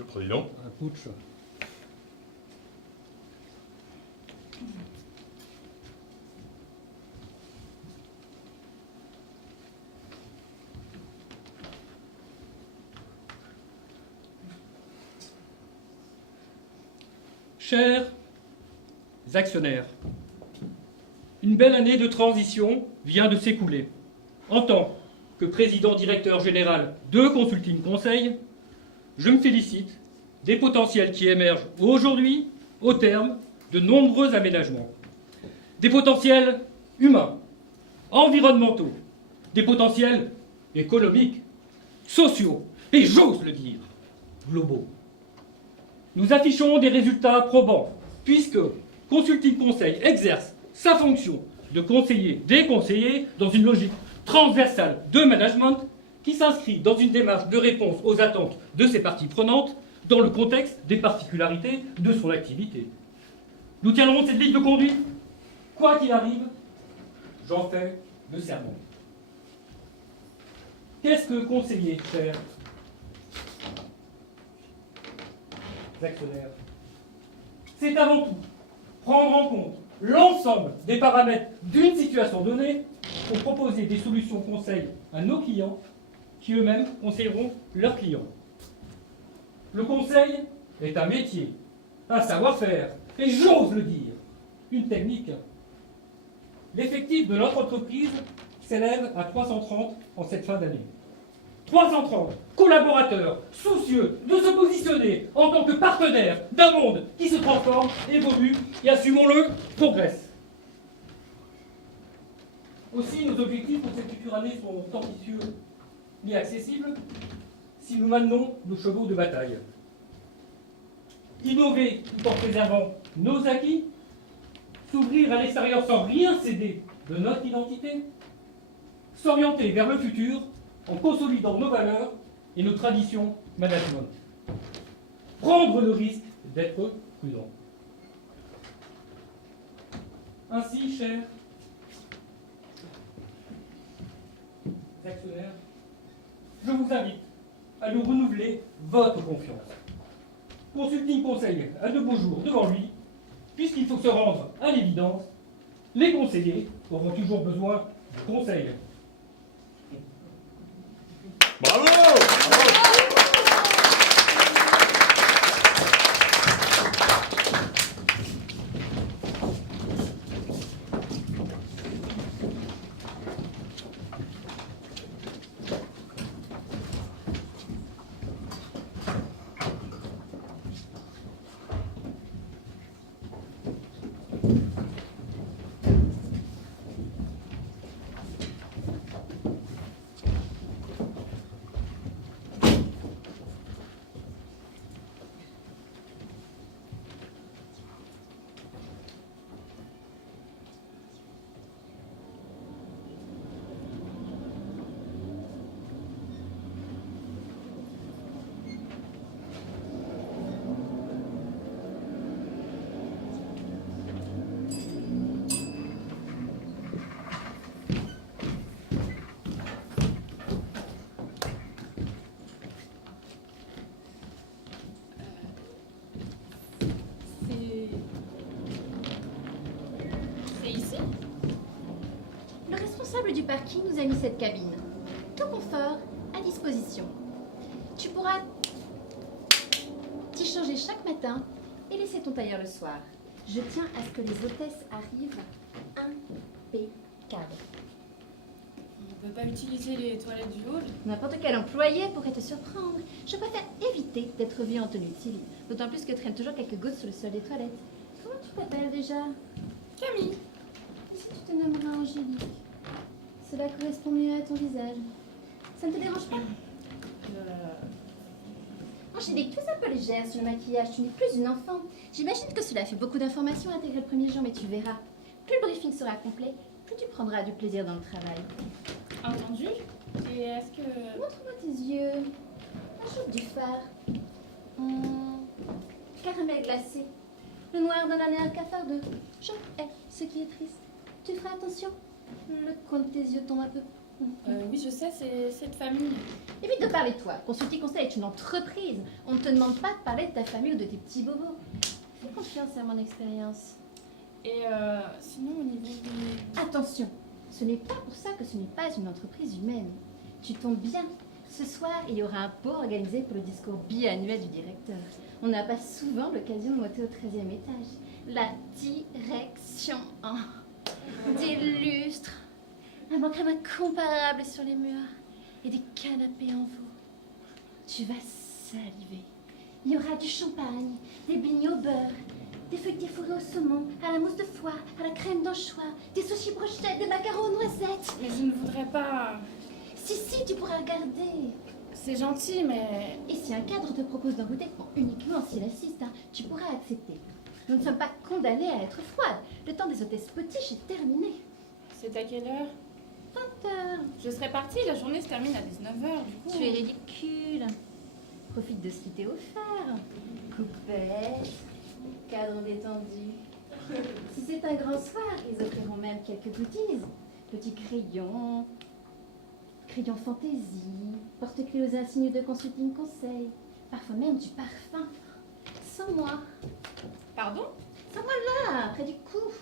Monsieur le Président. Un putsch. Chers actionnaires, une belle année de transition vient de s'écouler. En tant que président directeur général de Consulting Conseil, je me félicite des potentiels qui émergent aujourd'hui au terme de nombreux aménagements. Des potentiels humains, environnementaux, des potentiels économiques, sociaux et, j'ose le dire, globaux. Nous affichons des résultats probants, puisque Consulting Conseil exerce sa fonction de conseiller des conseillers dans une logique transversale de management qui s'inscrit dans une démarche de réponse aux attentes de ses parties prenantes dans le contexte des particularités de son activité. Nous tiendrons cette ligne de conduite, quoi qu'il arrive, j'en fais le serment. Qu'est-ce que conseiller, chers actionnaires? C'est avant tout prendre en compte l'ensemble des paramètres d'une situation donnée pour proposer des solutions conseils à nos clients qui eux-mêmes conseilleront leurs clients. Le conseil est un métier, un savoir-faire, et j'ose le dire, une technique. L'effectif de notre entreprise s'élève à 330 en cette fin d'année. 330 collaborateurs soucieux de se positionner en tant que partenaires d'un monde qui se transforme, évolue et, assumons-le, progresse. Aussi, nos objectifs pour cette future année sont ambitieux mais accessibles si nous maintenons nos chevaux de bataille. Innover tout en préservant nos acquis, s'ouvrir à l'extérieur sans rien céder de notre identité, s'orienter vers le futur en consolidant nos valeurs et nos traditions management. Prendre le risque d'être prudent. Ainsi, chers actionnaires, je vous invite à nous renouveler votre confiance. Consulting Conseil a de beaux jours devant lui, puisqu'il faut se rendre à l'évidence, les conseillers auront toujours besoin de conseils. Bravo! C'est ici? Le responsable du parking nous a mis cette cabine. Tout confort à disposition. Tu pourras t'y changer chaque matin et laisser ton tailleur le soir. Je tiens à ce que les hôtesses arrivent impeccables. On ne peut pas utiliser les toilettes du hall. N'importe quel employé pourrait te surprendre. Je préfère éviter d'être vu en tenue de civil. D'autant plus que traînent toujours quelques gouttes sur le sol des toilettes. Comment tu t'appelles déjà? Camille. Et si tu te nommeras Angélique? Cela correspond mieux à ton visage. Ça ne te dérange pas? Angélique, tu es un peu légère sur le maquillage. Tu n'es plus une enfant. J'imagine que cela fait beaucoup d'informations à intégrer le premier jour, mais tu verras. Plus le briefing sera complet, plus tu prendras du plaisir dans le travail. Entendu. Et est-ce que... Montre-moi tes yeux. Ajoute du fard. Caramel glacé. Le noir donne un air cafardeux. Je hais ce qui est triste. Tu feras attention. Le coin de tes yeux tombe un peu Oui, je sais, c'est cette famille. Évite de parler de toi. Consulting Conseil est une entreprise. On ne te demande pas de parler de ta famille ou de tes petits bobos. Fais confiance à mon expérience. Et sinon, au niveau des... Attention, ce n'est pas pour ça que ce n'est pas une entreprise humaine. Tu tombes bien. Ce soir, il y aura un pot organisé pour le discours biannuel du directeur. On n'a pas souvent l'occasion de monter au 13e étage. La direction des lustres, un banc incomparable sur les murs et des canapés en veau. Tu vas saliver. Il y aura du champagne, des beignets au beurre, des feuilletés fourrés au saumon, à la mousse de foie, à la crème d'anchois, des sushis brochettes, des macarons aux noisettes. Mais je ne voudrais pas... Si, tu pourras regarder. C'est gentil, mais... Et si un cadre te propose d'en goûter uniquement s'il assiste, tu pourras accepter. Nous ne sommes pas condamnés à être froides. Le temps des hôtesses potiches est terminé. C'est à quelle heure? 20h. Je serais partie, la journée se termine à 19h, du coup... Tu es ridicule. Profite de ce qui t'est offert. Coupette, cadre détendu. Si c'est un grand soir, ils offriront même quelques goodies. Petits crayons, crayons fantaisie, porte-clés aux insignes de Consulting Conseil, parfois même du parfum. Sans moi. Pardon? Sans moi là, près du cou.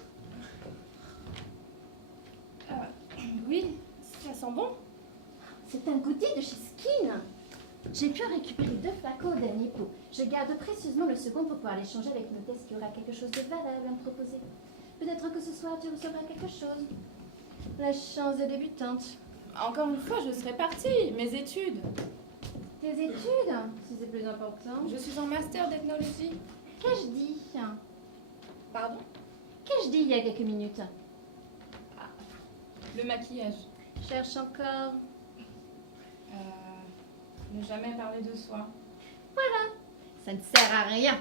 Oui, ça sent bon. C'est un goodie de chez Skin. J'ai pu en récupérer 2 flacons au dernier pot. Je garde précieusement le second pour pouvoir l'échanger avec une hôtesse qui aura quelque chose de valable à me proposer. Peut-être que ce soir tu recevras quelque chose. La chance de débutante. Encore une fois, je serais partie. Mes études. Tes études, si c'est plus important. Je suis en master d'ethnologie. Qu'ai-je dit? Pardon? Qu'ai-je dit il y a quelques minutes? Le maquillage. Cherche encore. Ne jamais parler de soi. Ça ne sert à rien.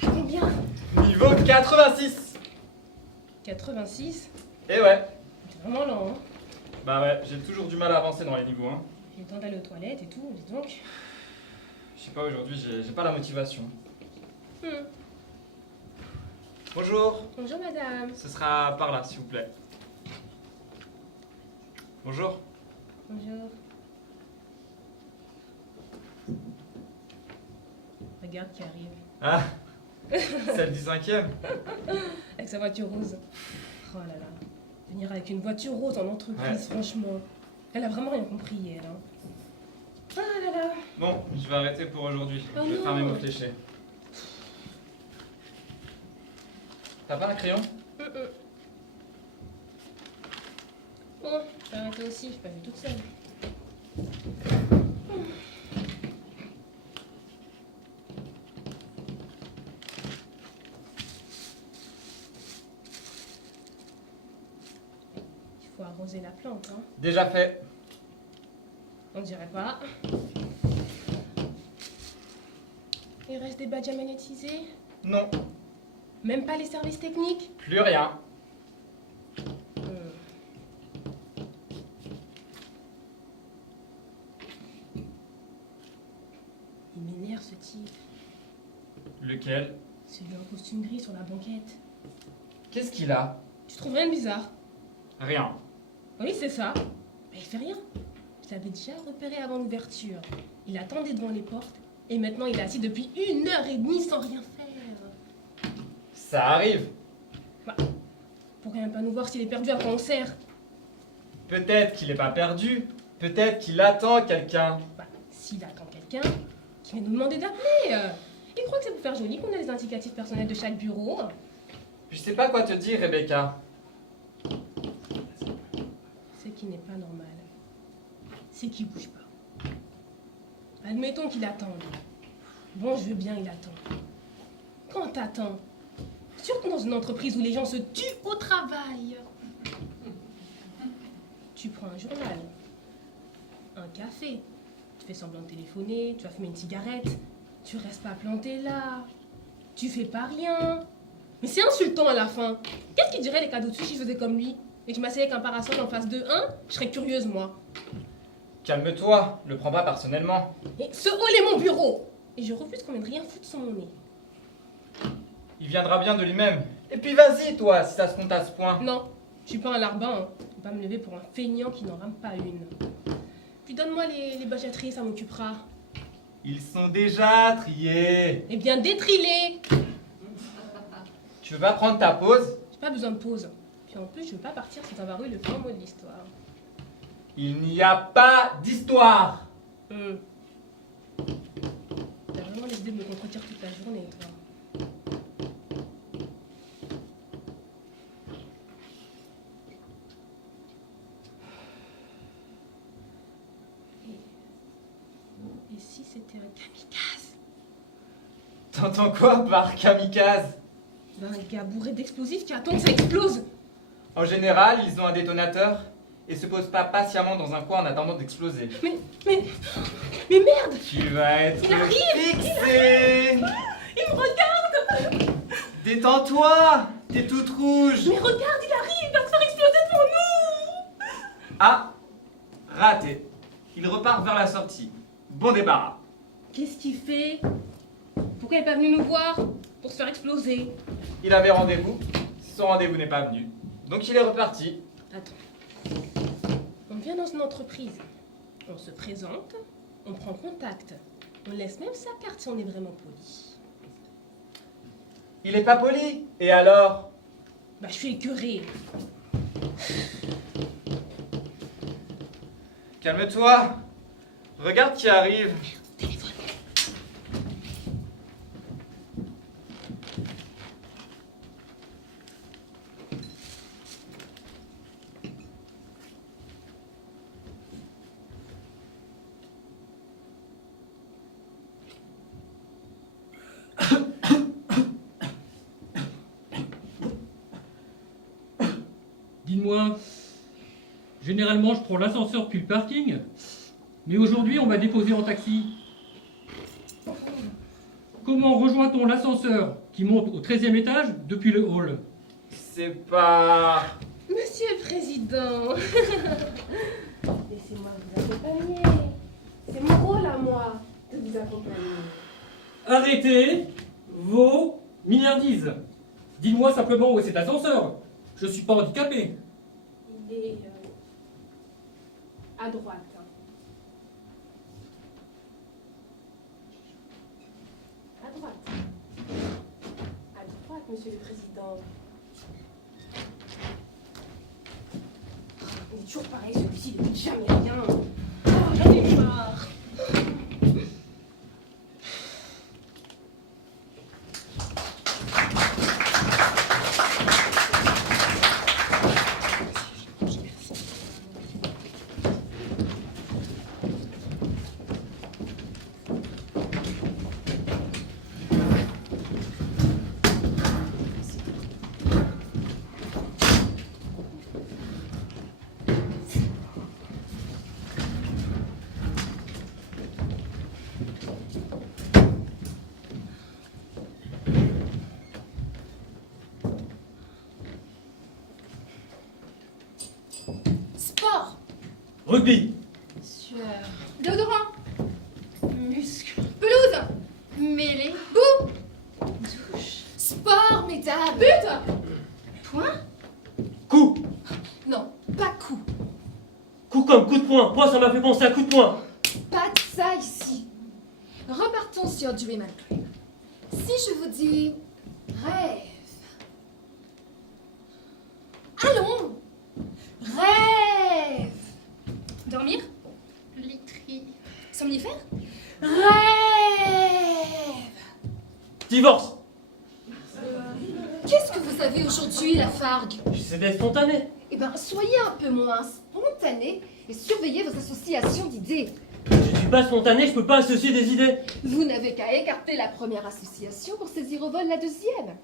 Combien? Niveau 86. 86? Eh ouais. C'est vraiment lent, hein? Bah ouais, j'ai toujours du mal à avancer dans les niveaux, hein. J'ai le temps d'aller aux toilettes et tout, dis donc. Je sais pas, aujourd'hui, j'ai pas la motivation. Hmm. Bonjour. Bonjour madame. Ce sera par là, s'il vous plaît. Bonjour. Bonjour. Regarde qui arrive. Ah, celle du 5e. Avec sa voiture rose. Oh là là. Venir avec une voiture rose en entreprise, franchement. Elle a vraiment rien compris, elle. Hein. Ah là là. Bon, je vais arrêter pour aujourd'hui. Oh Je vais non. fermer mon fléché. T'as pas un crayon? Bon, je vais arrêter aussi, je peux aller toute seule. Il faut arroser la plante, hein. Déjà fait. On dirait pas. Il reste des badges à magnétiser. Non, Même pas les services techniques. plus rien. Il m'énerve ce type. Lequel? Celui en costume gris sur la banquette. Qu'est-ce qu'il a? Tu trouves rien de bizarre? Rien. Oui, c'est ça. Mais il fait rien. Je l'avais déjà repéré avant l'ouverture. Il attendait devant les portes et maintenant il est assis depuis 1h30 sans rien faire. Ça arrive. Pourrait même pas nous voir s'il est perdu avant on sert. Peut-être qu'il est pas perdu. Peut-être qu'il attend quelqu'un. Bah, s'il attend quelqu'un, qui vient nous demander d'appeler. Il croit que c'est pour faire joli qu'on a les indicatifs personnels de chaque bureau. Je sais pas quoi te dire, Rebecca. Ce qui n'est pas normal, c'est qu'il bouge pas. Admettons qu'il attende. Bon, je veux bien, il attend. Quand t'attends, surtout dans une entreprise où les gens se tuent au travail, tu prends un journal, un café, tu fais semblant de téléphoner, tu vas fumer une cigarette, tu restes pas planté là, tu fais pas rien. Mais c'est insultant à la fin. Qu'est-ce qu'il dirait les cadeaux de sushi, je faisais comme lui et que je m'asseyais avec un parasol en face de un, je serais curieuse moi. Calme-toi, le prends pas personnellement. Et ce hall est mon bureau et je refuse qu'on vienne rien foutre sur mon nez. Il viendra bien de lui-même. Et puis vas-y, toi, si ça se compte à ce point. Non, je suis pas un larbin, hein. Je vais pas me lever pour un feignant qui n'en rame pas une. Puis donne-moi les badges à trier, ça m'occupera. Ils sont déjà triés. Eh bien, détrilés. Tu veux pas prendre ta pause? J'ai pas besoin de pause. Puis en plus, je veux pas partir sans avoir eu le fin mot de l'histoire. Il n'y a pas d'histoire. T'as vraiment l'idée de me contredire toute la journée, toi. Et si c'était un kamikaze? T'entends quoi par kamikaze? Ben, un gars bourré d'explosifs qui attend que ça explose. En général, ils ont un détonateur et se posent pas patiemment dans un coin en attendant d'exploser. Mais merde! Tu vas être Il arrive, fixé. Il me regarde! Détends-toi. T'es toute rouge. Mais regarde, il arrive! Il va se faire exploser pour nous! Ah, raté. Il repart vers la sortie. Bon débarras. Qu'est-ce qu'il fait? Pourquoi il n'est pas venu nous voir? Pour se faire exploser. Il avait rendez-vous. Son rendez-vous n'est pas venu. Donc il est reparti. Attends. On vient dans une entreprise. On se présente, on prend contact. On laisse même sa carte si on est vraiment poli. Il est pas poli. Et alors? Bah, je suis écœurée. Calme-toi. Regarde qui arrive. Téléphone. Dis-moi, généralement je prends l'ascenseur puis le parking, mais aujourd'hui on m'a déposé en taxi. Comment rejoint-on l'ascenseur qui monte au 13e étage depuis le hall? C'est pas... Monsieur le Président. Laissez-moi vous accompagner. C'est mon rôle à moi de vous accompagner. Arrêtez vos milliardises. Dis-moi simplement où est cet ascenseur. Je suis pas handicapé. Il est à droite. À droite. À droite, Monsieur le Président. Il est toujours pareil, celui-ci, il ne dit jamais rien. Oh, j'en ai marre. Sport, Rugby. sueur, déodorant, muscle, pelouse, mêlée, boue, douche, sport, métal, but, point, Coup. non, pas coup, Coup comme coup de poing. Moi, ça m'a fait penser à coup de poing. pas de ça ici. Repartons sur Dream and Dream. Si je vous dis rêve, allons, rêve, dormir, literie, somnifère, rêve. Divorce. Qu'est-ce que vous avez aujourd'hui, la Fargue? J'essaie d'être spontané. Eh bien, soyez un peu moins spontané et surveillez vos associations d'idées. Je suis pas spontané, je peux pas associer des idées. Vous n'avez qu'à écarter la première association pour saisir au vol la deuxième.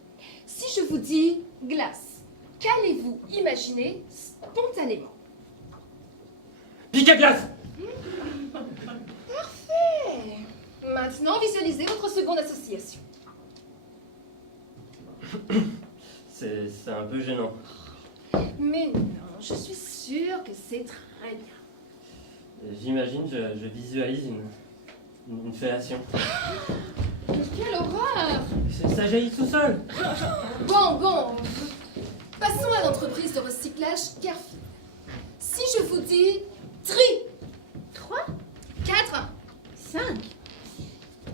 Si je vous dis glace, qu'allez-vous imaginer spontanément? Pique à glace. Parfait. Maintenant, visualisez votre seconde association. C'est un peu gênant. Mais non, je suis sûre que c'est très bien. J'imagine, je visualise une fellation. Quelle horreur! Ça jaillit tout seul. Bon. Passons à l'entreprise de recyclage Carrefour. Si je vous dis tri, 3, 4, 5.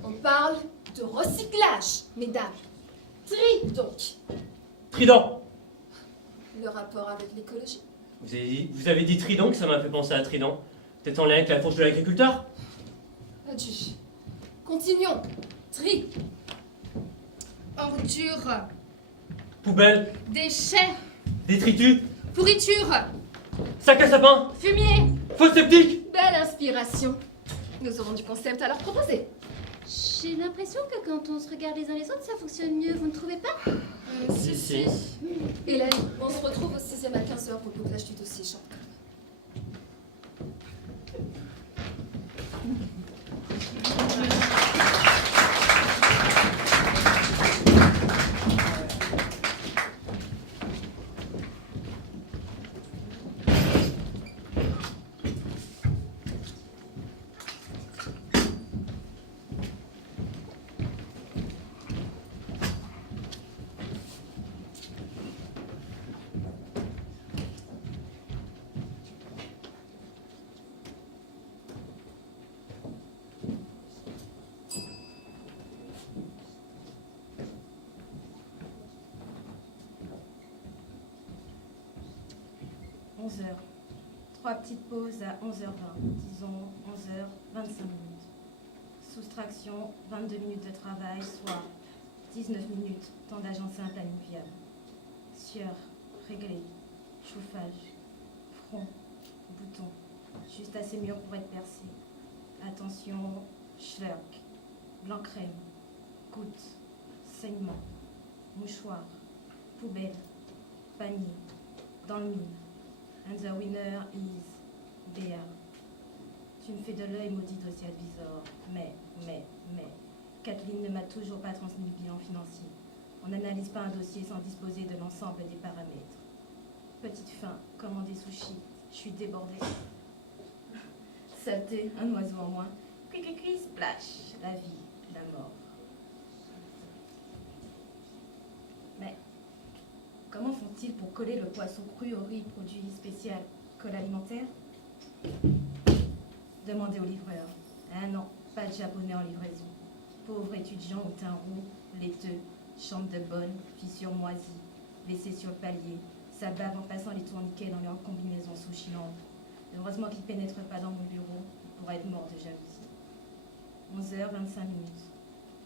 On parle de recyclage, mesdames. Tri, donc. Trident. Le rapport avec l'écologie. Vous avez dit trident, que ça m'a fait penser à trident. Peut-être en lien avec la fourche de l'agriculteur. Adieu. Continuons. Tri. Ordures. Poubelle. Déchets. Détritus. Pourriture. Sac à sapin. Fumier. Fosse septique. Belle inspiration. Nous aurons du concept à leur proposer. J'ai l'impression que quand on se regarde les uns les autres, ça fonctionne mieux, vous ne trouvez pas? Si. Hélène, on se retrouve au 6e à 15h pour le bouclage du dossier Jean. Heures. 3 petites pauses à 11h20, disons 11h25 minutes. Soustraction, 22 minutes de travail, soit 19 minutes, temps d'agencer implanifiable. Sueur, réglé, chauffage, front, bouton, juste assez mûr pour être percé. Attention, schlurk, blanc crème, goutte, saignement, mouchoir, poubelle, panier, dans le mille. And the winner is Béa. Tu me fais de l'œil, maudit dossier advisor. Mais, Kathleen ne m'a toujours pas transmis le bilan financier. On n'analyse pas un dossier sans disposer de l'ensemble des paramètres. Petite faim, commande des sushis. Je suis débordée. Saleté, un oiseau en moins. Cui, splash. La vie, la mort. Mais comment font-ils pour coller le poisson cru au riz, produit spécial, colle alimentaire? Demandez au livreur. Ah non, pas de japonais en livraison. Pauvre étudiant au teint roux, laiteux, chambre de bonne, fissure moisie, laissé sur le palier, sa bave en passant les tourniquets dans leur combinaison sous-chiante. Heureusement qu'il ne pénètre pas dans mon bureau, il pourrait être mort de jalousie. 11h25 minutes.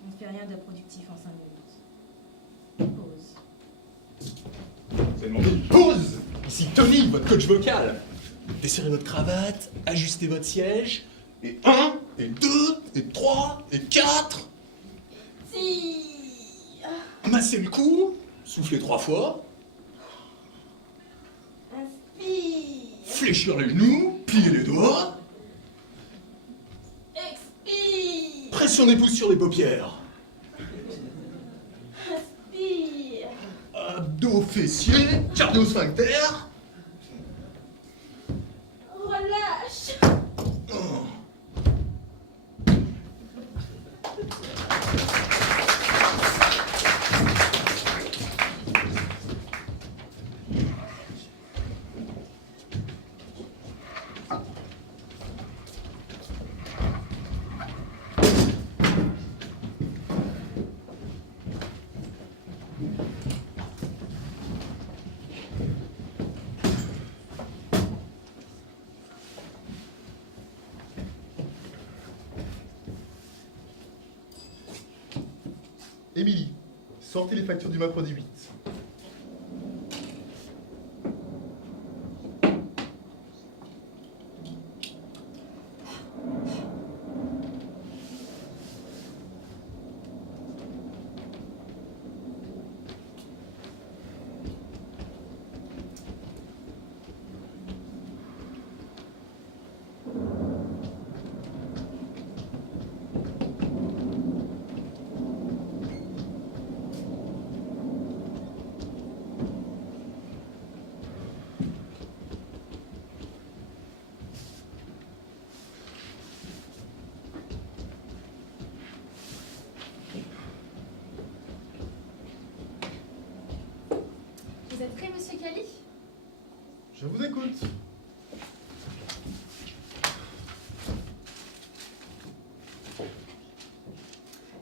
On ne fait rien de productif en 5 minutes. Pause. Vous avez demandé une pause. Ici Tony, votre coach vocal. Desserrez votre cravate, ajustez votre siège. Et 1, et 2, et 3, et 4. Massez le cou, soufflez 3 fois. Inspire. Fléchir les genoux, plier les doigts. Expire. Pression des pouces sur les paupières. Inspire. Abdos fessiers, cardio-sphincter. Relâche. Émilie, sortez les factures du mercredi 8. Je vous écoute.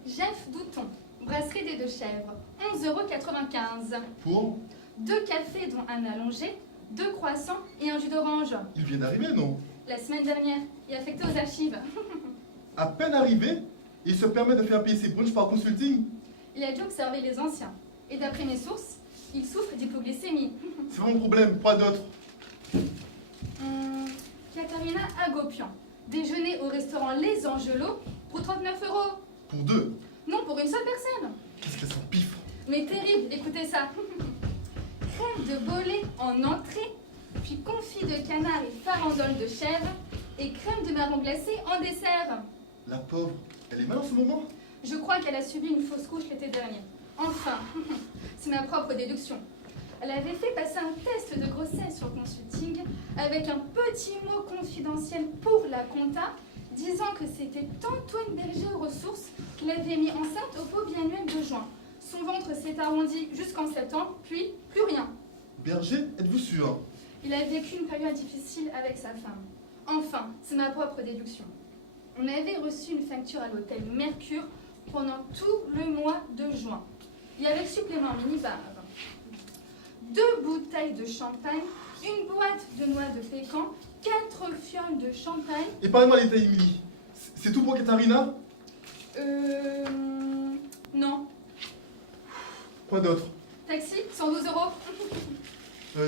Jeff Douton, brasserie des Deux Chèvres, 11,95 €. Pour 2 cafés dont un allongé, 2 croissants et un jus d'orange. Il vient d'arriver, non? La semaine dernière, et affecté aux archives. À peine arrivé, il se permet de faire payer ses brunchs par consulting. Il a dû observer les anciens. Et d'après mes sources, il souffre d'hypoglycémie. C'est mon problème, quoi d'autre? Katharina Agopian, déjeuner au restaurant Les Angelots pour 39 €. Pour 2. Non, pour une seule personne. Qu'est-ce qu'elle s'en pifre? Mais terrible, écoutez ça. Crème de bolée en entrée, puis confit de canard et farandole de chèvre, et crème de marron glacé en dessert. La pauvre, elle est mal en ce moment? Je crois qu'elle a subi une fausse couche l'été dernier. Enfin, c'est ma propre déduction. Elle avait fait passer un test de grossesse sur consulting avec un petit mot confidentiel pour la compta, disant que c'était Antoine Berger aux ressources qui l'avait mis enceinte au beau biannuel de juin. Son ventre s'est arrondi jusqu'en septembre, puis plus rien. Berger, êtes-vous sûr? Il a vécu une période difficile avec sa femme. Enfin, c'est ma propre déduction. On avait reçu une facture à l'hôtel Mercure pendant tout le mois de juin. Et avec supplément minibar. 2 bouteilles de champagne, une boîte de noix de pécan, 4 fioles de champagne. Et parlez-moi l'état Emily. C'est tout pour Katharina? Non. Quoi d'autre? Taxi, 112 €.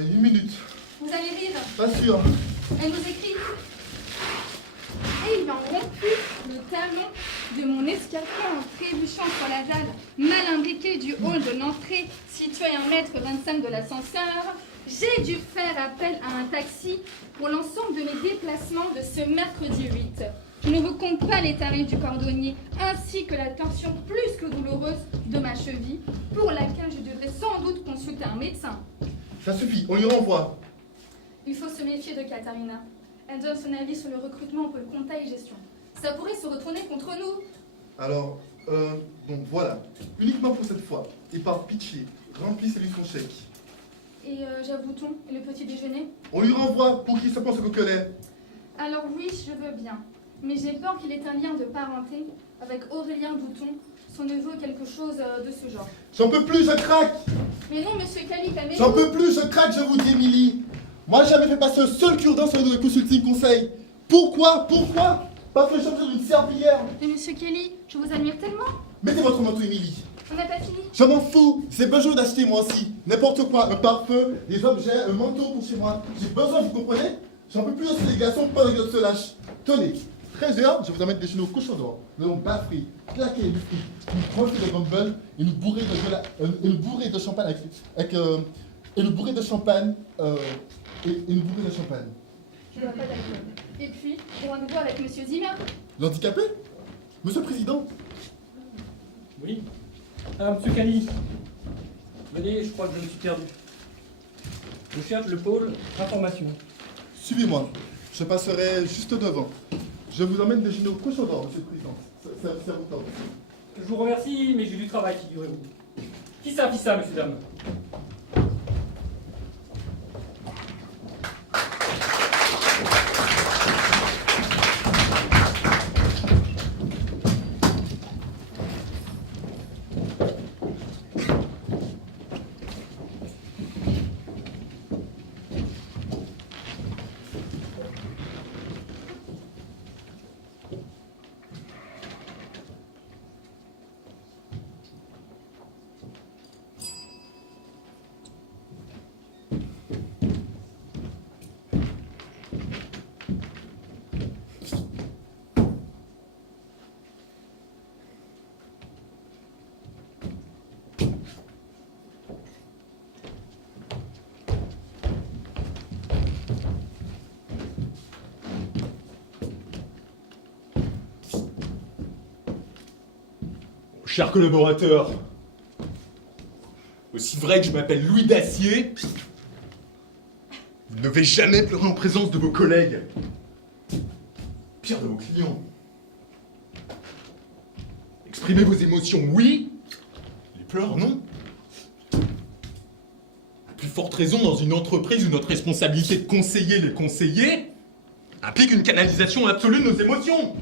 Une minute. Vous allez rire. Pas sûr. Elle nous écrit. Ayant rompu le talon de mon escarpin en trébuchant sur la dalle mal imbriquée du hall de l'entrée située à 1,25 m de l'ascenseur, j'ai dû faire appel à un taxi pour l'ensemble de mes déplacements de ce mercredi 8. Je ne vous compte pas les tarifs du cordonnier ainsi que la tension plus que douloureuse de ma cheville pour laquelle je devrais sans doute consulter un médecin. Ça suffit, on lui renvoie. Il faut se méfier de Katharina. Elle donne son avis sur le recrutement au pôle compta et gestion. Ça pourrait se retourner contre nous. Alors, donc voilà. Uniquement pour cette fois. Et par pitié, remplissez-lui son chèque. Et Javouton, et le petit déjeuner? On lui renvoie pour qu'il se pense au coquelet. Alors oui, je veux bien. Mais j'ai peur qu'il ait un lien de parenté avec Aurélien Douton, son neveu, quelque chose de ce genre. J'en peux plus, je craque. Mais non, monsieur Cali, calmez-vous. J'en peux plus, je craque, je vous dis, Émilie. Moi, j'ai jamais fait passer un seul cure-dent sur le consulting conseil. Pourquoi? Parce que je suis d'une serpillière. Mais monsieur Kelly, je vous admire tellement. Mettez votre manteau, Émilie. On n'a pas fini. Je m'en fous, c'est besoin d'acheter moi aussi. N'importe quoi, un parfum, des objets, un manteau pour chez moi. J'ai besoin, vous comprenez? J'en peux plus de ces garçons pas de se lâche. Tenez, 13h, je vous amène déjeuner au cochon d'or. Nous allons baffer, claquer du fric, nous prendre de Rumble et nous bourrer de champagne et nous bourrer de champagne. Je vois pas d'alcool. Et puis, pour rendez-vous avec monsieur Zimmer. L'handicapé? Monsieur le Président? Oui. Alors, monsieur Cali, venez, je crois que je me suis perdu. Je cherche le pôle information. Suivez-moi, je passerai juste devant. Je vous emmène déjeuner au cochon d'or, monsieur le Président. Ça vous tente. Je vous remercie, mais j'ai du travail, figurez-vous. Qui ça, monsieur, dame? Cher collaborateur, aussi vrai que je m'appelle Louis Dacier, vous ne devez jamais pleurer en présence de vos collègues. Pire, de vos clients. Exprimez vos émotions, oui. Les pleurs, non. plus forte raison dans une entreprise où notre responsabilité de conseiller les conseillers implique une canalisation absolue de nos émotions.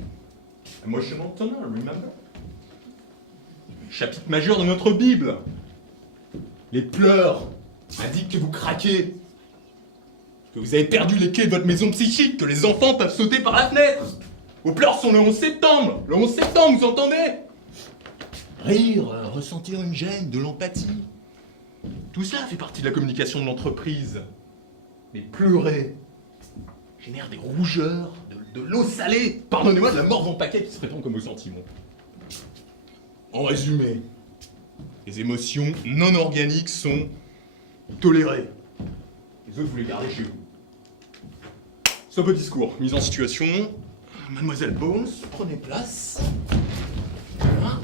Emotional tunnel, remember? Chapitre majeur de notre Bible. Les pleurs indiquent que vous craquez, que vous avez perdu les clés de votre maison psychique, que les enfants peuvent sauter par la fenêtre. Vos pleurs sont le 11 septembre. Le 11 septembre, vous entendez? Rire, ressentir une gêne, de l'empathie. Tout ça fait partie de la communication de l'entreprise. Mais pleurer génère des rougeurs, de l'eau salée, pardonnez-moi, de la morve en paquet qui se répand comme vos sentiments. En résumé, les émotions non organiques sont tolérées. Les autres, vous les gardez chez vous. Stop au discours. Mise en situation. Mademoiselle Bones, prenez place. Voilà.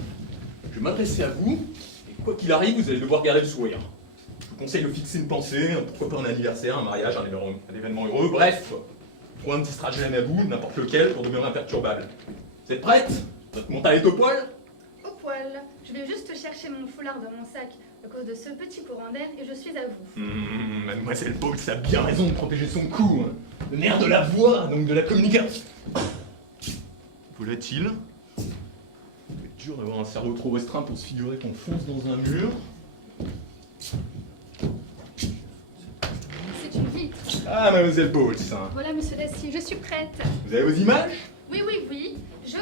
Je vais m'adresser à vous, et quoi qu'il arrive, vous allez devoir garder le sourire. Je vous conseille de fixer une pensée, pourquoi pas un anniversaire, un mariage, un événement heureux, bref. Trouvez un petit stratagème à vous, n'importe lequel, pour devenir imperturbable. Vous êtes prête? Votre mental est au poil? Au poil. Je vais juste chercher mon foulard dans mon sac à cause de ce petit courant d'air et je suis à vous. Mademoiselle Bones a bien raison de protéger son cou. Hein. Le nerf de la voix, donc de la communication. Volatile. C'est dur d'avoir un cerveau trop restreint pour se figurer qu'on fonce dans un mur. C'est une vitre. Ah, Mademoiselle Bones. Hein. Voilà, monsieur Dacier, je suis prête. Vous avez vos images? Oui, je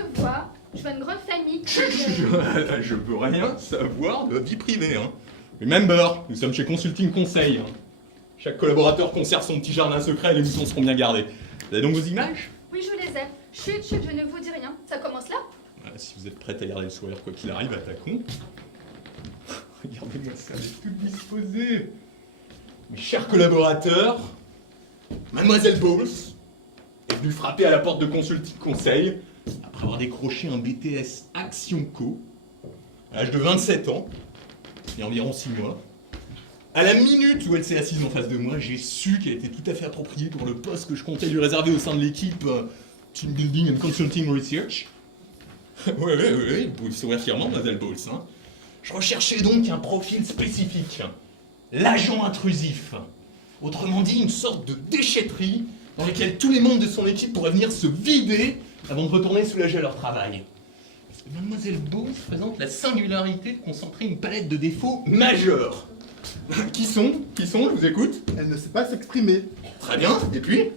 vois une grande famille. Je veux rien savoir de vie privée. Hein. Remember, nous sommes chez Consulting Conseil. Hein. Chaque collaborateur conserve son petit jardin secret et les moutons seront bien gardés. Vous avez donc vos images? Oui, je les ai. Chut, je ne vous dis rien. Ça commence là? Si vous êtes prête à garder le sourire quoi qu'il arrive, attaquons. Regardez-moi ça, elle est toute disposée. Mes chers collaborateurs, Mademoiselle Bowles est venue frapper à la porte de Consulting Conseil après avoir décroché un BTS Action Co à l'âge de 27 ans, il y a environ 6 mois. À la minute où elle s'est assise en face de moi, j'ai su qu'elle était tout à fait appropriée pour le poste que je comptais lui réserver au sein de l'équipe Team Building and Consulting Research. Oui, vous pouvez le sourire fièrement, Mademoiselle Bowles. Hein. Je recherchais donc un profil spécifique, l'agent intrusif. Autrement dit, une sorte de déchetterie dans laquelle tous les membres de son équipe pourraient venir se vider avant de retourner soulagés à leur travail. Parce que Mademoiselle Bowles présente la singularité de concentrer une palette de défauts majeurs. Qui sont, je vous écoute? Elle ne sait pas s'exprimer. Très bien, et puis?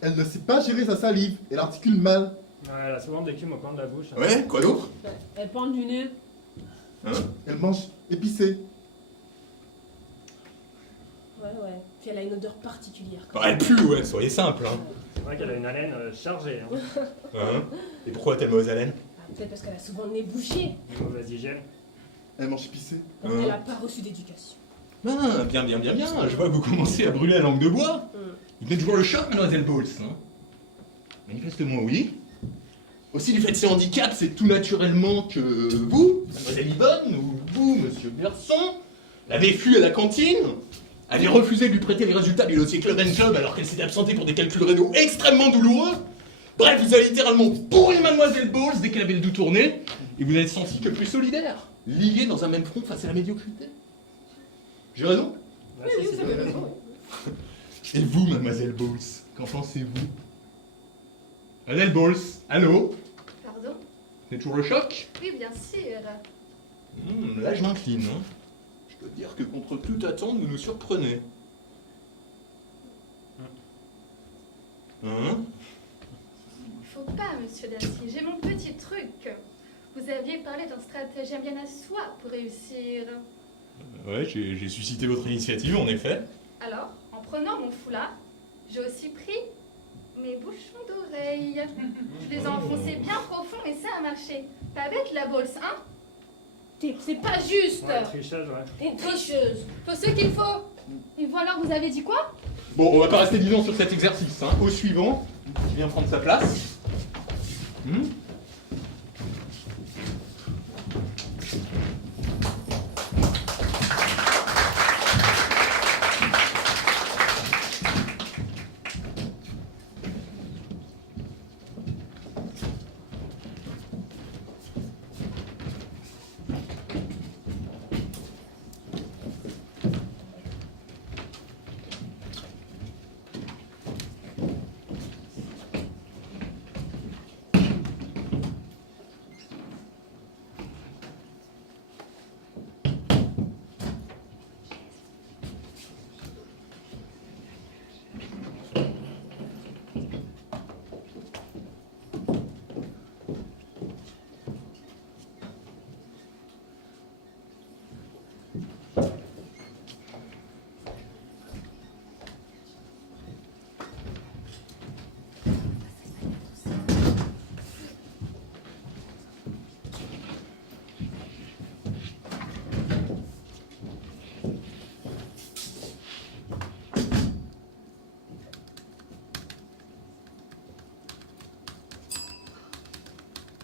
Elle ne sait pas gérer sa salive. Elle articule mal. Ouais, elle a souvent des l'écume au coin de la bouche. Hein. Ouais, quoi d'autre? Elle pend du nez. Hein? Elle mange épicé. Ouais. Puis elle a une odeur particulière. Elle pue, ouais, soyez simple. Hein. C'est vrai qu'elle a une haleine chargée. Hein. Hein? Et pourquoi a-t-elle mauvaise haleine? Peut-être parce qu'elle a souvent le nez bouché. Une mauvaise hygiène. Elle mange épicé. Donc elle n'a pas reçu d'éducation. Ah, bien. Je vois que vous commencez à brûler la langue de bois. Vous venez de jouer le choc, Mademoiselle Bowles. Hein? Manifestement, oui. Aussi, du fait de ces handicaps, c'est tout naturellement que vous, Mademoiselle Yvonne, ou vous, Monsieur Garçon, l'avez fui à la cantine, avez refusé de lui prêter les résultats du dossier Club & Club alors qu'elle s'était absentée pour des calculs rénaux extrêmement douloureux. Bref, vous avez littéralement pourri Mademoiselle Bowles dès qu'elle avait le dos tourné, et vous n'êtes senti que plus solidaire, lié dans un même front face à la médiocrité. J'ai raison? Ouais, si, vous avez raison. Et vous, Mademoiselle Bowles, qu'en pensez-vous? Mademoiselle Bowles, allô? Pardon? C'est toujours le choc? Oui, bien sûr. Là, je m'incline. Hein. Je dois dire que contre toute attente, vous nous surprenez. Hein? Faut pas, monsieur Dacier. J'ai mon petit truc. Vous aviez parlé d'un stratagème bien à soi pour réussir. Ouais, j'ai suscité votre initiative, en effet. Alors, en prenant mon foulard, j'ai aussi pris mes bouchons d'oreilles. Je les ai enfoncés bien profond et ça a marché. Pas bête la Bowles, hein? C'est pas juste. Ouais, tricheuse, ouais. T'es une tricheuse. Faut ce qu'il faut. Et voilà, vous avez dit quoi? Bon, on va pas rester vivant sur cet exercice. Hein. Au suivant, qui vient prendre sa place.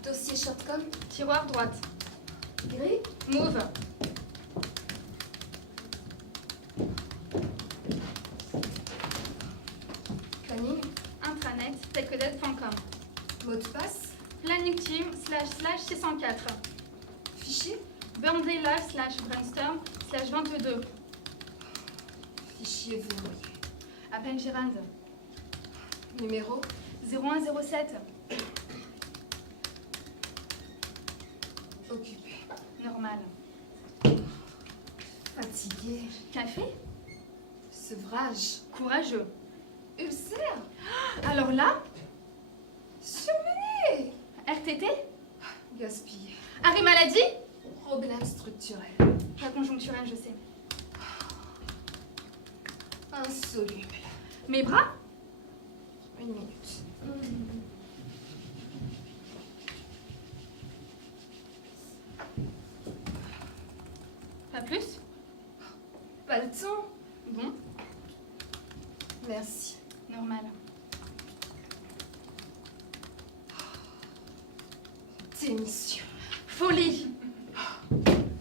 Dossier shortcom. Tiroir droite. Gris. Mauve. Planning. Intranet. techdev.com. Mot de passe. Planning team //604. Fichier. Burnday live /brainstorm /22. Fichier verrouillé. Appel Gérald. Numéro. 0107. Occupé. Normal. Fatigué. Café. Sevrage. Courageux. Ulcère. Alors là, Surmené. RTT. Gaspillé. Arrêt maladie. Problème structurel. Pas conjoncturel, je sais. Insoluble. Mes bras. 1 minute. Pas plus. Pas le temps. Bon, Merci. normal. Démission. Folie.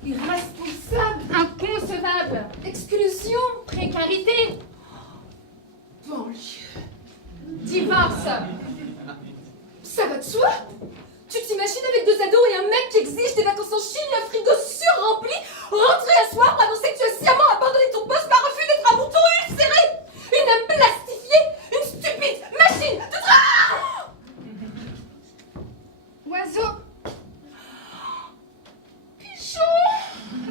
Irresponsable. Inconcevable. Exclusion. Précarité. Banlieue. Divorce. Ça va de soi? Tu t'imagines avec 2 ados et un mec qui exige des vacances en Chine, le frigo surrempli, rentrer à soir, annoncer que tu as sciemment abandonné ton poste par refus d'être un mouton ulcéré, une âme plastifiée, une stupide machine de Oiseau. pigeon.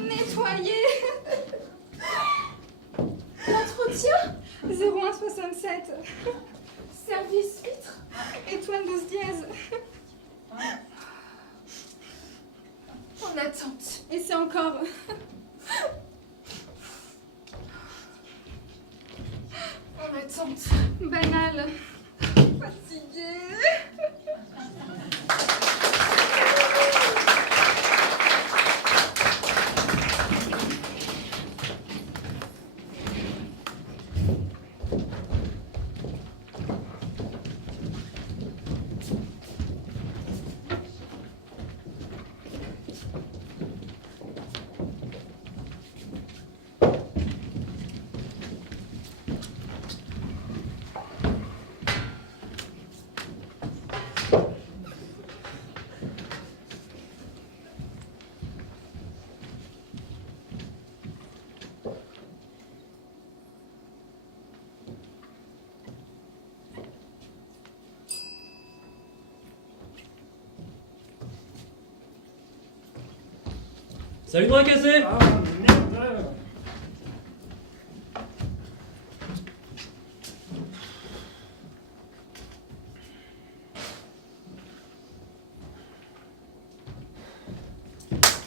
Nettoyer. L'entretien. 0167. Service vitre. Étoile 12 dièse. En attente. Et c'est encore. En attente. Banal. Fatiguée. Salut bras cassé. Ah merde.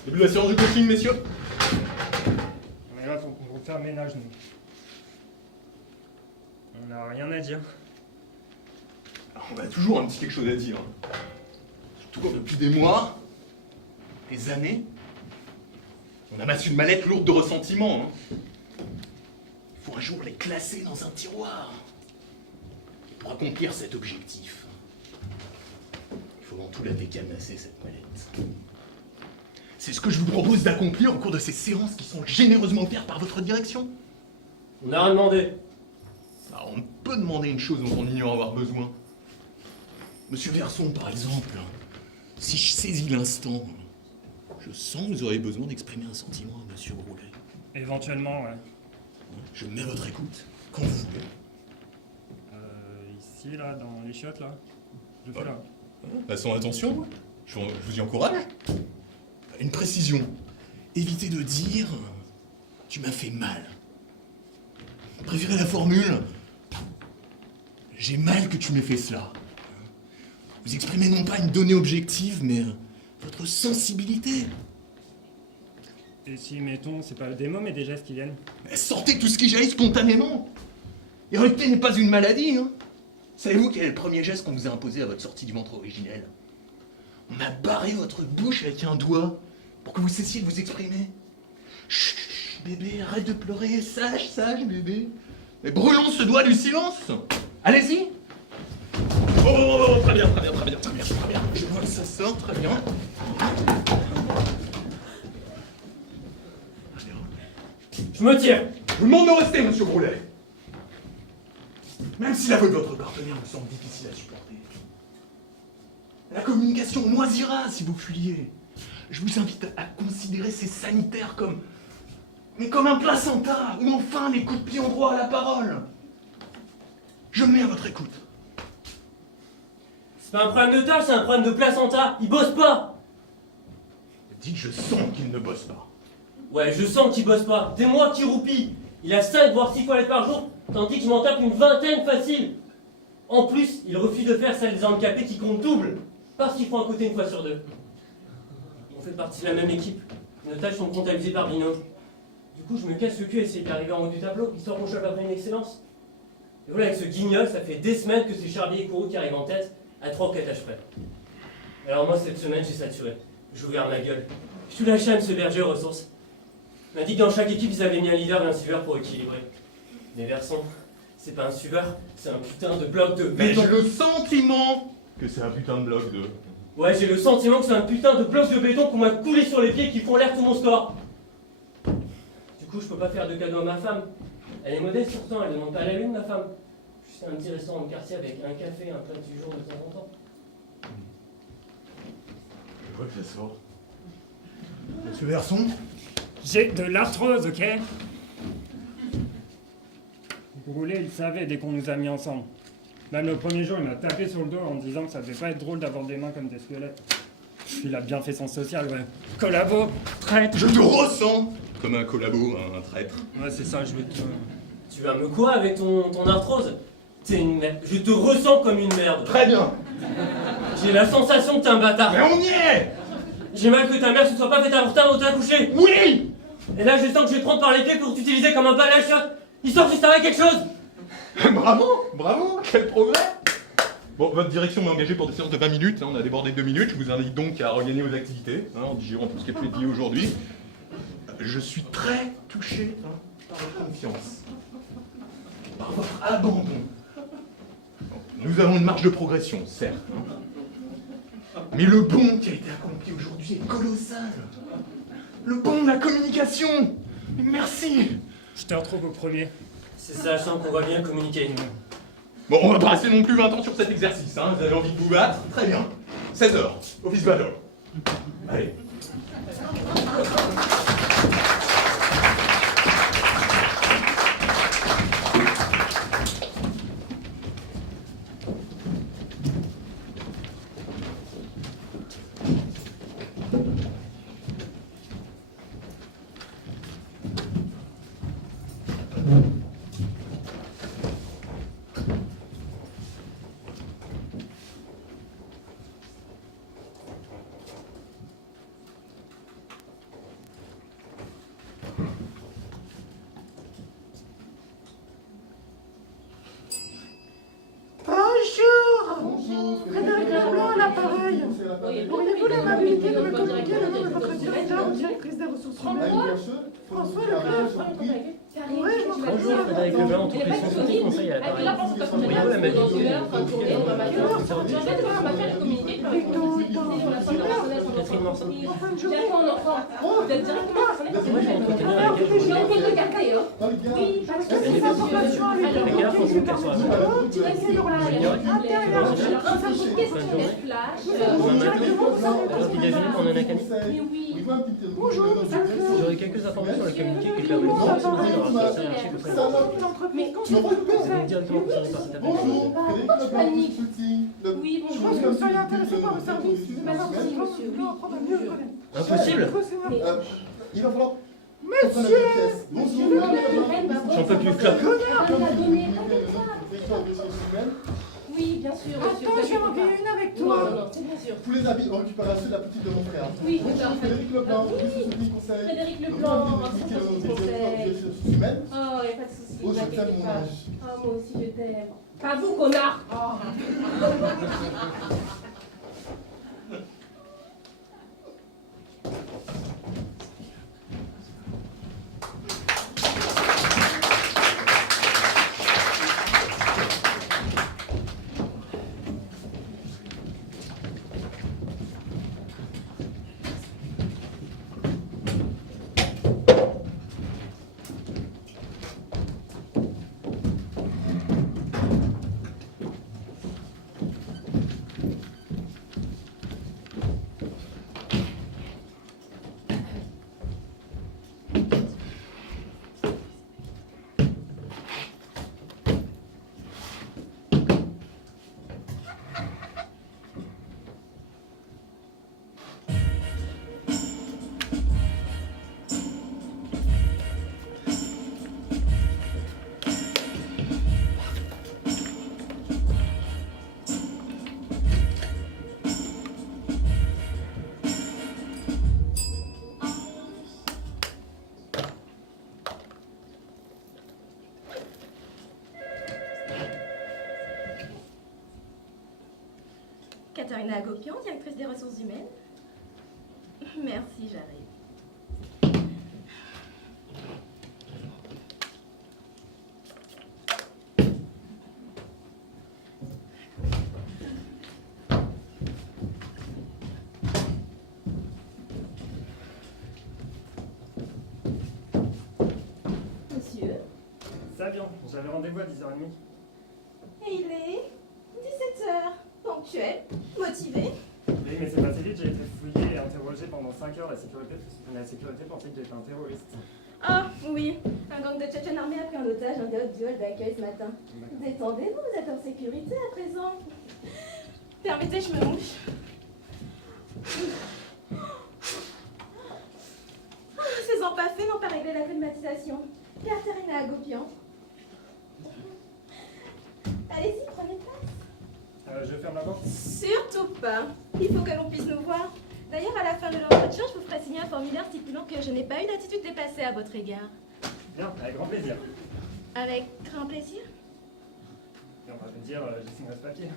Début de la séance de coaching, messieurs. Mais là, faut qu'on refasse ménage, nous. On n'a rien à dire. On a toujours un petit quelque chose à dire. Surtout quand depuis des mois, des années, on amasse une mallette lourde de ressentiments. Il faut un jour les classer dans un tiroir. Pour accomplir cet objectif, il faut avant tout la décamasser, cette mallette. C'est ce que je vous propose d'accomplir au cours de ces séances qui sont généreusement offertes par votre direction. On n'a rien demandé. Alors, on peut demander une chose dont on ignore avoir besoin. Monsieur Verson, par exemple, si je saisis l'instant, je sens que vous aurez besoin d'exprimer un sentiment à Monsieur Groulet. Éventuellement, ouais. Je me mets à votre écoute, quand vous voulez. Ici, là, dans les chiottes, là. Je fais là. Passons attention, je vous y encourage. Une précision. Évitez de dire « tu m'as fait mal ». Préférez la formule « j'ai mal que tu m'aies fait cela ». Vous exprimez non pas une donnée objective, mais votre sensibilité. Et si, mettons, c'est pas des mots, mais des gestes qui viennent. Sortez tout ce qui jaillit spontanément. L'érectité n'est pas une maladie. Savez-vous quel est le premier geste qu'on vous a imposé à votre sortie du ventre originel? On a barré votre bouche avec un doigt pour que vous cessiez de vous exprimer. Chut, bébé, arrête de pleurer, sage, bébé. Mais brûlons ce doigt du silence. Allez-y. Oh, très bien. Je vois que ça sort, très bien. Je me tire. Je vous demande de rester, monsieur Groulet. Même si l'aveu de votre partenaire me semble difficile à supporter. La communication moisira si vous fuyiez. Je vous invite à considérer ces sanitaires comme un placenta, ou enfin les coups de pied en droit à la parole. Je me mets à votre écoute. C'est pas un problème de tâche, c'est un problème de placenta. Il bosse pas. Dites, je sens qu'il ne bosse pas. Ouais, je sens qu'il bosse pas. C'est moi qui roupille. Il a 5 voire 6 toilettes par jour, tandis que je m'en tape une vingtaine facile. En plus, il refuse de faire celle des handicapés qui comptent double, parce qu'ils font un côté une fois sur deux. On fait partie de la même équipe. Nos tâches sont comptabilisées par binôme. Du coup, je me casse le cul à essayer d'arriver en haut du tableau, histoire qu'on chope après une excellence. Et voilà, avec ce guignol, ça fait des semaines que c'est Charlie et Kourou qui arrivent en tête, à 3 ou 4 tâches près. Alors moi, cette semaine, j'ai saturé. J'ai ouvert ma gueule. Je suis lâché à M. Berger aux ressources. Il m'a dit que dans chaque équipe, ils avaient mis un leader et un suiveur pour équilibrer. Mais Verson, c'est pas un suiveur, c'est un putain de bloc de Mais béton. j'ai le sentiment que c'est un putain de bloc de... Ouais, j'ai le sentiment que c'est un putain de bloc de béton qu'on m'a coulé sur les pieds et qui font l'air tout mon score. Du coup, je peux pas faire de cadeau à ma femme. Elle est modeste pourtant, elle demande pas à la lune, ma femme. Juste un petit restaurant de quartier avec un café et un plat du jour de temps en temps. Je vois que ça sort. Monsieur Verson? J'ai de l'arthrose, ok? Groulet, il savait dès qu'on nous a mis ensemble. Même le premier jour, il m'a tapé sur le dos en disant que ça devait pas être drôle d'avoir des mains comme des squelettes. Il a bien fait son social, ouais. Collabo, traître. Je te ressens comme un collabo, un traître. Ouais, c'est ça, je veux te... Tu vas me quoi avec ton arthrose? T'es une merde. Je te ressens comme une merde. Très bien. J'ai la sensation que t'es un bâtard. Mais on y est! J'ai mal que ta mère se soit pas fait avorter avant de t'accoucher. Oui! Et là, je sens que je vais te prendre par les pieds pour t'utiliser comme un balai à chiottes. Histoire juste avec quelque chose. Bravo! Bravo! Quel progrès! Bon, votre direction m'a engagé pour des séances de 20 minutes, hein, on a débordé de 2 minutes, je vous invite donc à regagner vos activités, hein, en digérant tout ce qui a pu être dit aujourd'hui. Je suis très touché par votre confiance, par votre abandon. Nous avons une marge de progression, certes. Hein. Mais le bond qui a été accompli aujourd'hui est colossal. Le bond de la communication. Merci. Je te retrouve au premier. C'est ça, je sens qu'on va bien communiquer. Bon, on va pas rester non plus 20 ans sur cet exercice, hein. Vous avez envie de vous battre? Très bien. 16h, office battle. Allez. Frédéric Leblanc à l'appareil. Auriez-vous l'amabilité de me communiquer le nom de votre directeur ou directrice des ressources humaines? François Leclerc. Oui, je m'en Bonjour, Frédéric Leblanc, entreprise Santé Conseil à l'appareil. Auriez-vous l'amabilité Catherine Morson. Oh, Moi, je vais entretenir avec elle. j'ai envie de regarder, hein. Oui, parce que ces informations avec le Fais gaffe, faut que qu'elle soit là. tu vas essayer de Alors, petit déjeuner pour Nana Camille. Bonjour, J'aurais quelques informations à communiquer qui permettent de maximiser leur responsabilité hiérarchique auprès de l'entreprise Vous êtes directement concerné par cet appel. Bonjour, Pourquoi tu paniques? Oui, Je bonjour. pense que vous seriez intéressé par le service. Merci, monsieur. Impossible. Il va falloir... Monsieur! Bonjour, J'en peux plus, clap. Oui, bien sûr, monsieur. Attends, je vais m'en payer une avec toi. Non, non, c'est bien sûr. Tous les habits en récupération de la petite de mon frère. Oui, Bonjour, Frédéric Leblanc, oui. Ressources Conseil. Frédéric Leblanc, Conseil. Ressources Conseil. Oh, y a pas de souci, Oh, ne je t'inquiète t'aime, mon pas. ange. Oh, moi aussi, je t'aime. Pas vous, connard. Katharina Agopian, directrice des ressources humaines. Merci, j'arrive. Monsieur, Ça vient, j'avais rendez-vous à 10h30. et il est 17h. Ponctuel, motivé. Oui, mais c'est passé vite, j'ai été fouillé et interrogé pendant 5 heures. La sécurité pensait que j'étais un terroriste. Ah, oui. Un gang de Tchétchènes armés a pris en otage un des hôtes du hall d'accueil ce matin. Détendez-vous, vous êtes en sécurité à présent. Permettez, je me mouche. Ces empaffés n'ont pas réglé la climatisation. Katharina Agopian. Allez-y, prenez place. Je ferme la porte. Surtout pas. Il faut que l'on puisse nous voir. D'ailleurs, à la fin de l'entretien, je vous ferai signer un formulaire stipulant que je n'ai pas une attitude déplacée à votre égard. Bien, avec grand plaisir. Avec grand plaisir. Et on va te dire, j'ai signé ce papier.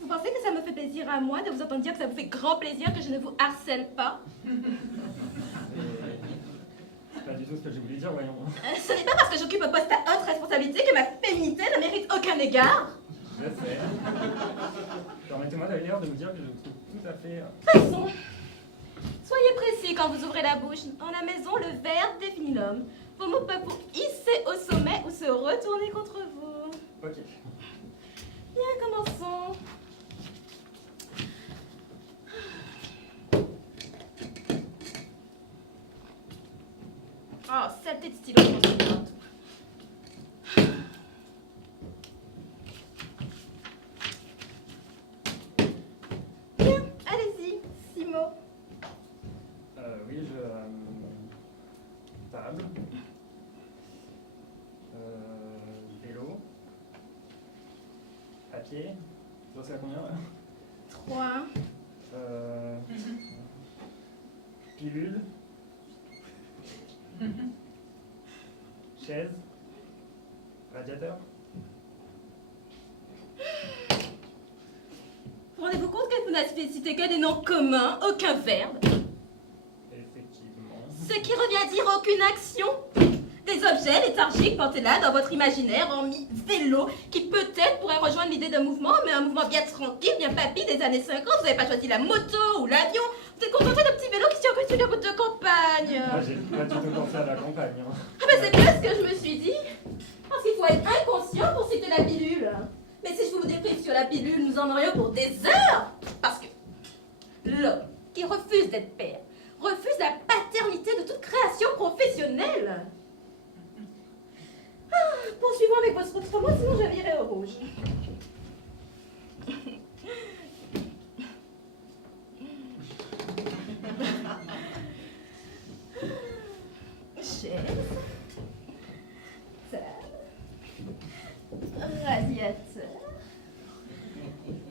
Vous pensez que ça me fait plaisir à moi de vous entendre dire que ça vous fait grand plaisir que je ne vous harcèle pas? C'est pas du tout ce que j'ai voulu dire, voyons. Ce n'est pas parce que j'occupe un poste à haute responsabilité que ma féminité ne mérite aucun égard. Je sais. Permettez-moi d'ailleurs de vous dire que je vous trouve tout à fait... Passons. Soyez précis quand vous ouvrez la bouche. En la maison, le verbe définit l'homme. Vos mots peuvent vous hisser au sommet ou se retourner contre vous. Ok. Bien, commençons. Oh, saleté de stylo, je pense que c'est partout. Bien, allez-y, 6 mots. Oui, table. Vélo. Papier. Ça, c'est à combien, là 3. Pilule. Chaise. Radiateur. Rendez-vous compte que vous n'avez cité que des noms communs, aucun verbe. Effectivement. Ce qui revient à dire aucune action. Des objets léthargiques portés là dans votre imaginaire, hormis vélo, qui peut-être pourrait rejoindre l'idée d'un mouvement, mais un mouvement bien tranquille, bien papy des années 50. Vous n'avez pas choisi la moto ou l'avion. Vous êtes contenté de petits vélos qui circulent sur les routes de campagne. Ah, j'ai pas du tout pensé à la campagne. Hein. Ah ben c'est bien ce que je me suis dit. Parce qu'il faut être inconscient pour citer la pilule. Mais si je vous déprive sur la pilule, nous en aurions pour des heures. Parce que l'homme qui refuse d'être père refuse la paternité de toute création professionnelle. Poursuivons avec votre autre mot, sinon je virai au rouge. Chaise. Table. Radiateur.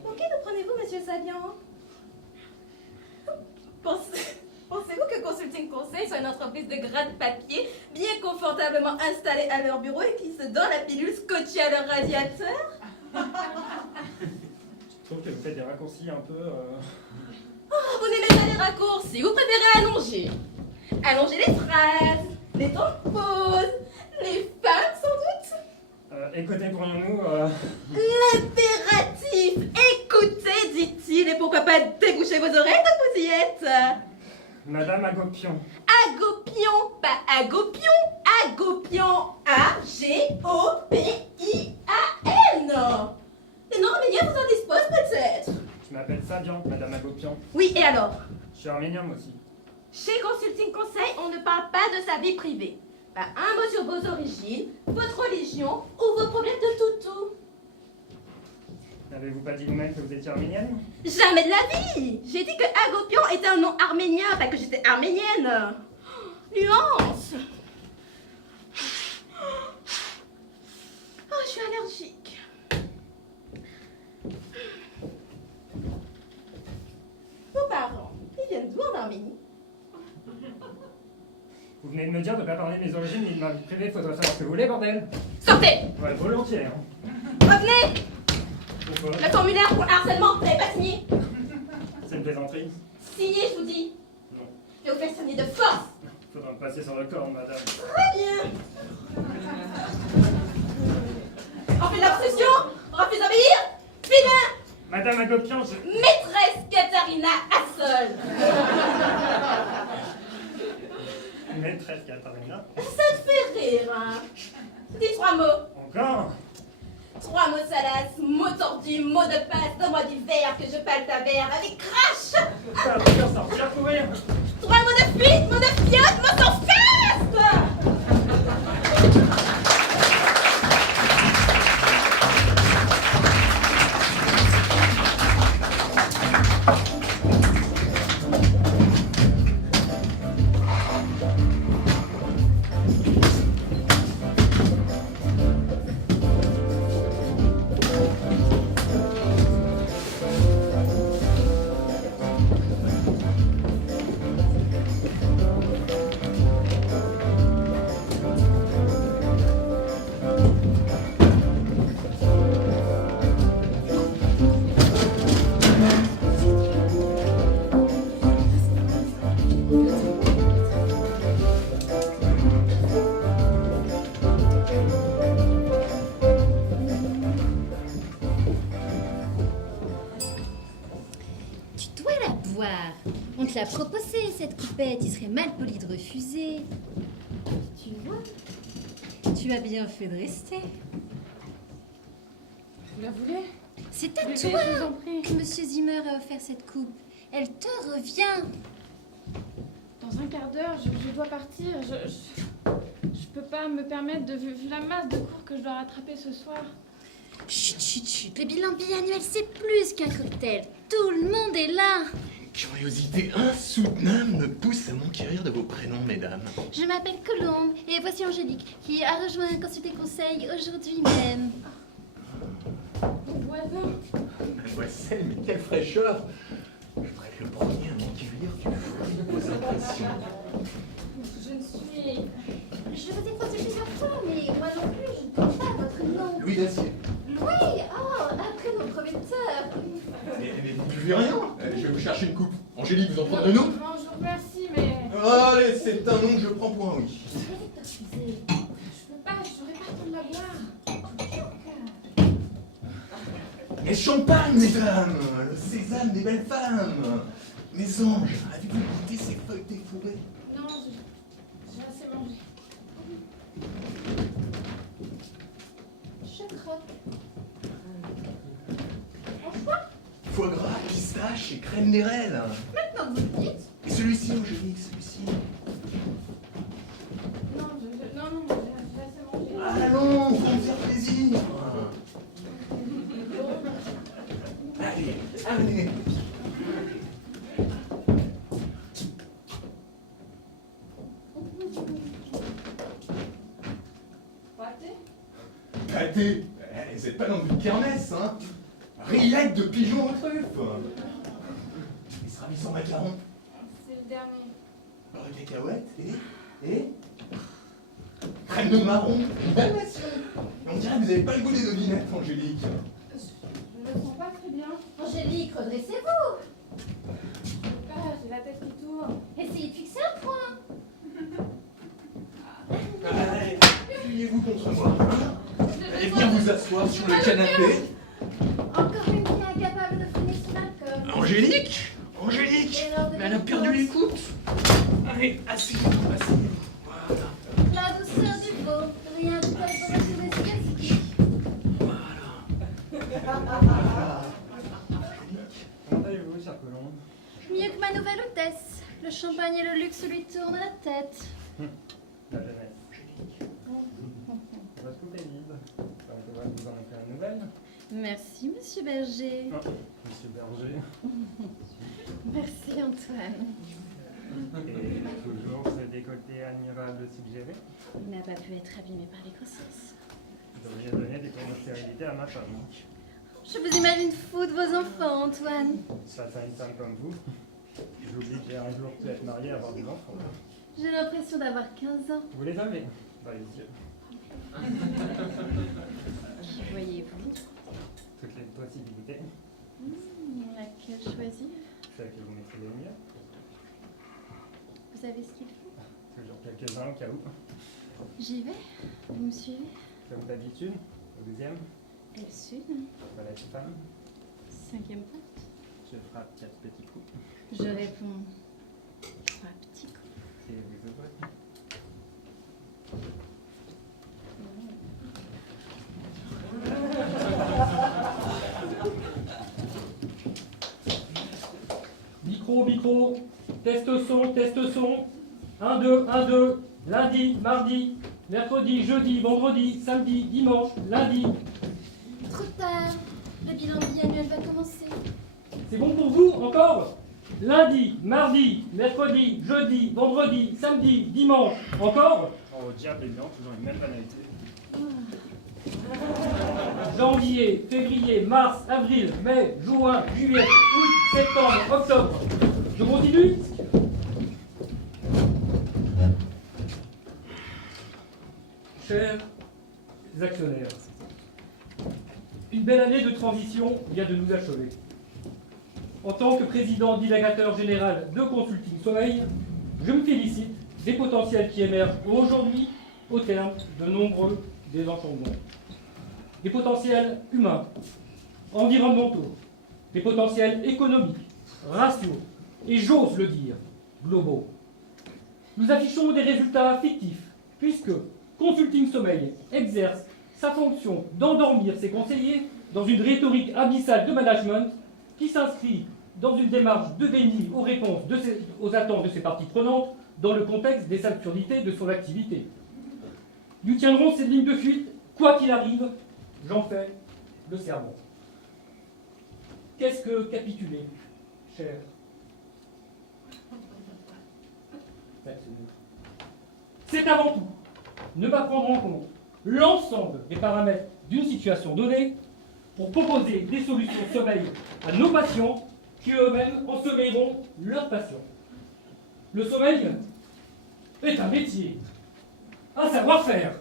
Pour qui nous prenez-vous, monsieur Sabian? Pensez-vous que Consulting Conseil soit une entreprise de gratte papier, bien confortablement installée à leur bureau et qui se donne la pilule scotchée à leur radiateur? Je trouve que vous faites des raccourcis un peu... Oh, vous n'aimez pas les raccourcis, vous préférez allonger. Allonger les phrases, les temps de pause, les femmes sans doute. Écoutez, pourrions-nous... L'impératif, écoutez, dit-il, et pourquoi pas déboucher vos oreilles tant que vous y êtes? Madame Agopian. Agopion, pas Agopion, Agopian, A-G-O-P-I-A-N. Les noms arméniens vous en disposent peut-être? Je m'appelle Sabian, Madame Agopian. Oui, et alors? Je suis arménien, moi aussi. Chez Consulting Conseil, on ne parle pas de sa vie privée. Pas un mot sur vos origines, votre religion ou vos problèmes de toutou. N'avez-vous pas dit vous-même que vous étiez arménienne? Jamais de la vie! J'ai dit que Agopian était un nom arménien, pas que j'étais arménienne. Nuance! Oh, je suis allergique. Vos parents, ils viennent d'où en Arménie? Vous venez de me dire de ne pas parler de mes origines ni de ma vie privée, faudrait savoir ce que vous voulez, bordel! Sortez! Ouais, volontiers, hein. Revenez! Pourquoi? Le formulaire pour le harcèlement, vous n'avez pas signé? plaisanterie. Signez, je vous dis. Non. Je vais vous faire signer de force. Faudra me passer sur le corps, madame. Très bien. On fait de l'obstruction. On refuse d'obéir. Finin. Madame Agopian, je... Maîtresse Katharina Assol. Maîtresse Katharina. Ça te fait rire, hein? Dis 3 mots. Encore? 3 mots salaces, mots tordus, mots de passe. Donne-moi du verre que je pâle ta verre avec crash. Ça va faire sortir courir. 3 mots de fuite, mots de fiotte, mots sans face, toi. Tu dois la boire. On te l'a proposé, cette coupette. Il serait mal poli de refuser. Tu vois, tu as bien fait de rester. Vous la voulez? C'est à Oui, toi je vous en prie. que Monsieur Zimmer a offert cette coupe. Elle te revient. Dans un quart d'heure, je dois partir. Je peux pas me permettre de vu la masse de cours que je dois rattraper ce soir. Chut, chut, chut. Le bilan biannuel, c'est plus qu'un cocktail. Tout le monde est là. Curiosité insoutenable me pousse à m'enquérir de vos prénoms, mesdames. Je m'appelle Colombe et voici Angélique qui a rejoint Consulter Conseil aujourd'hui même. Voisin. Mademoiselle, mais quelle fraîcheur! Je voudrais être le premier à m'enquérir du fruit de vos impressions. Je ne suis... Je vous ai posé plusieurs fois, mais moi non plus, je ne connais pas votre nom. Louis Dacier. Louis, oh, un prénom prometteur. Mais vous buvez rien? Je vais vous chercher une coupe. Angélique, vous en prenez un autre? Non, je vous remercie, mais... Allez, c'est un nom que je prends pour un oui. Je peux pas, j'aurais pas le temps de la boire. Mais champagne, mesdames! Le sésame des belles femmes! Mes anges, avez-vous goûté ces feuilletés fourrées? Non, j'ai assez mangé. Je croque. Foie gras, pistache et crème d'érel. Maintenant que vous le dites. Et celui-ci, Angélique, celui-ci. Non, j'ai assez mangé. Allons, faut me faire plaisir. Allez, allez. Pâté, vous n'êtes pas dans une kermesse, hein? Rillettes de pigeons aux truffes. Il sera mis sans macaron. C'est le dernier. Beurre de cacahuète et crème de marron. Belle nation. On dirait que vous n'avez pas le goût des devinettes, Angélique. Je me sens pas très bien. Angélique, redressez-vous. Je peux pas, j'ai la tête qui tourne. Essayez de fixer un point. Allez, appuyez-vous contre moi. Allez venir vous asseoir sur le canapé. Encore une qui est incapable de freiner son alcool. Angélique? Angélique? Mais elle a perdu l'écoute. Allez, asseyez-vous, asseyez-vous. Voilà. La douceur du beau, rien de tel pour retrouver ce qu'est-ce. Voilà. Comment allez-vous, chère Colombe? Mieux que ma nouvelle hôtesse. Le champagne et le luxe lui tournent la tête. La jeunesse. Votre coupe est vide. On va vous en faire une nouvelle. Merci, Monsieur Berger. Oh, Monsieur Berger. Merci, Antoine. Et toujours ce décolleté admirable suggéré. Il n'a pas pu être abîmé par les grossesses. Vous devriez donner des cours de stérilité à ma femme. Je vous imagine fou de vos enfants, Antoine. Face à une femme comme vous, j'oublie que j'ai un jour pu être marié et avoir des enfants. J'ai l'impression d'avoir 15 ans. Vous les avez dans les yeux. Qui voyez-vous? Toutes les possibilités. Laquelle choisir? C'est que vous mettrez des lumières. Vous avez ce qu'il faut? Toujours quelques-uns au cas où. J'y vais. Vous me suivez? Comme d'habitude, au 12e, Et le sud? toilette femme. 5e porte. Je frappe 4 petits coups. Je réponds 3 petits coups. Et vous ouvrez. Micro, test son. 1, 2, 1, 2. Lundi, mardi, mercredi, jeudi, vendredi, samedi, dimanche, lundi. Trop tard. Le bilan biannuel va commencer. C'est bon pour vous, encore? Lundi, mardi, mercredi, jeudi, vendredi, samedi, dimanche, encore? Oh, diable et blanc, toujours une même banalité. Janvier, février, mars, avril, mai, juin, juillet, août, septembre, octobre. Je continue? Chers actionnaires, une belle année de transition vient de nous achever. En tant que président divulgateur général de Consulting Sommeil, je me félicite des potentiels qui émergent aujourd'hui au terme de nombreux désenchantements. Des potentiels humains, environnementaux, des potentiels économiques, raciaux et, j'ose le dire, globaux. Nous affichons des résultats fictifs, puisque Consulting Sommeil exerce sa fonction d'endormir ses conseillers dans une rhétorique abyssale de management qui s'inscrit dans une démarche de déni aux réponses aux attentes de ses parties prenantes dans le contexte des absurdités de son activité. Nous tiendrons cette ligne de fuite, quoi qu'il arrive, j'en fais le serment. Qu'est-ce que capituler, cher? C'est avant tout ne pas prendre en compte l'ensemble des paramètres d'une situation donnée pour proposer des solutions de sommeil à nos patients qui eux-mêmes ensommeilleront leurs patients. Le sommeil est un métier, un savoir-faire.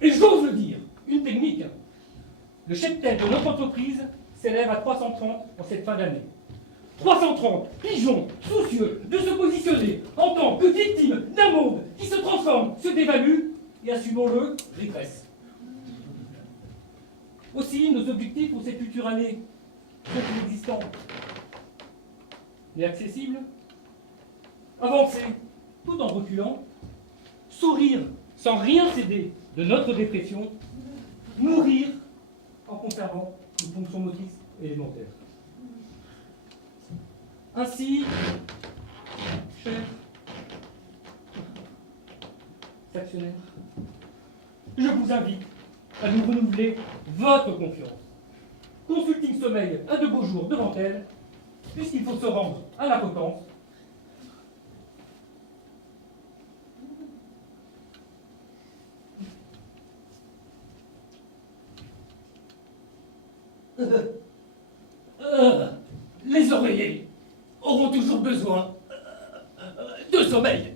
Et j'ose le dire, une technique. Le cheptel de notre entreprise s'élève à 330 en cette fin d'année. 330 pigeons soucieux de se positionner en tant que victimes d'un monde qui se transforme, se dévalue et, assumons-le, régresse. Aussi, nos objectifs pour cette future année sont inexistants, mais accessibles. Avancer tout en reculant, sourire sans rien céder de notre dépression, mourir en conservant nos fonctions motrices élémentaires. Ainsi, chers actionnaires, je vous invite à nous renouveler votre confiance. Consulting Sommeil a de beaux jours devant elle, puisqu'il faut se rendre à la potence. Les oreillers auront toujours besoin de sommeil.